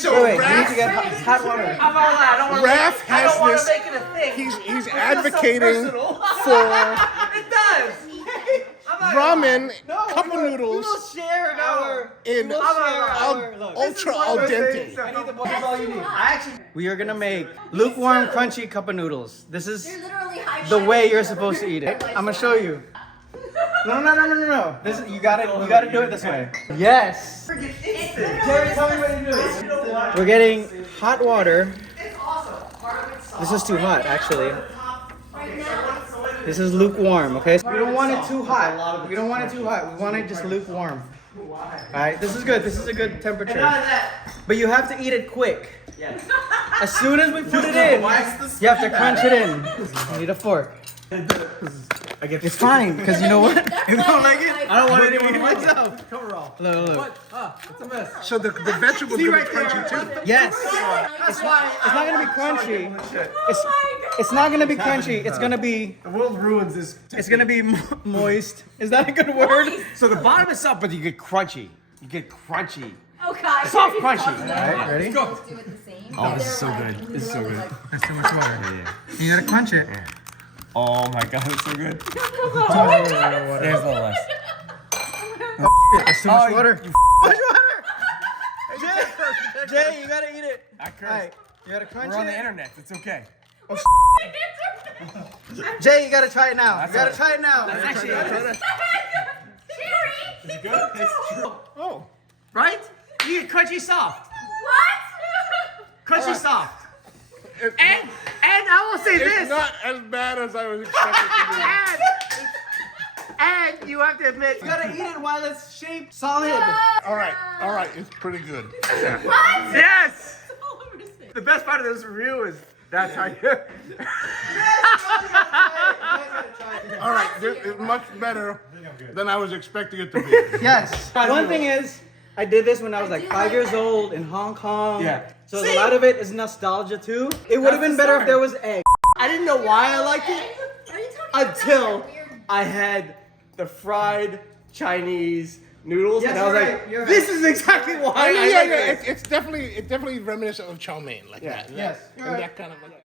So wait, you need to Raph, get hot water. I'm all right. I don't want to Raph I don't want has to make it a thing. he's It's advocating so personal. for It does. I'm not ramen, No, cup of we noodles will share our. in We'll share our. Look, ultra al dente. I need the bowl. That's all you need. We are gonna make lukewarm, crunchy cup of noodles. This is They're literally high the way you're supposed to eat it. I'm gonna show you. No. This is, you gotta do it this way. Yes. Jerry, tell me what you do. We're getting hot water. This is too hot, actually. This is lukewarm, okay? We don't want it too hot. We don't want it too hot. We want it just lukewarm. Alright, this is good. This is a good temperature. But you have to eat it quick. As soon as we put it in, you have to crunch it in. You need a fork. It's fine, because you know what? You don't like it? I don't want anyone to myself. Cover all. Look. It's a mess. So the vegetables gonna be crunchy too. Yes. It's not gonna be crunchy. It's not gonna be crunchy. It's gonna be. The world ruins this. It's gonna be moist. Is that a good word? So the bottom is soft, but you get crunchy. You get crunchy. Okay. Soft crunchy. Alright, ready? Do it the same. Oh, this is so good. This is so good. There's too much water. You gotta crunch it. Oh my god, it's so good. There's There's no less. too much water. You Jay, you gotta eat it. I cursed. Alright, you gotta crunch We're on it. the internet. It's okay. Jay, you gotta try it now. You gotta try it now. Oh, Right? You get crunchy soft. What? Crunchy soft. it's, And I will say it's this. not as bad as I was expecting to And you have to admit, You gotta eat it while it's shaped solid. be. All right, it's pretty good. yes. The best part of this review is that's how you. All right, this is much better than I was expecting it to be. Yes. One thing is, I did this when I was like 5 years old in Hong Kong. Yeah. So a lot of it is nostalgia too. It would have been better if there was egg. I didn't know why I liked it Are you talking until about weird? I had the fried Chinese noodles, Yes, and I was you're like, right, you're "This right. is exactly why I Yeah, like yeah. it." It's definitely reminiscent of chow mein like that. Yes. And that kind of like.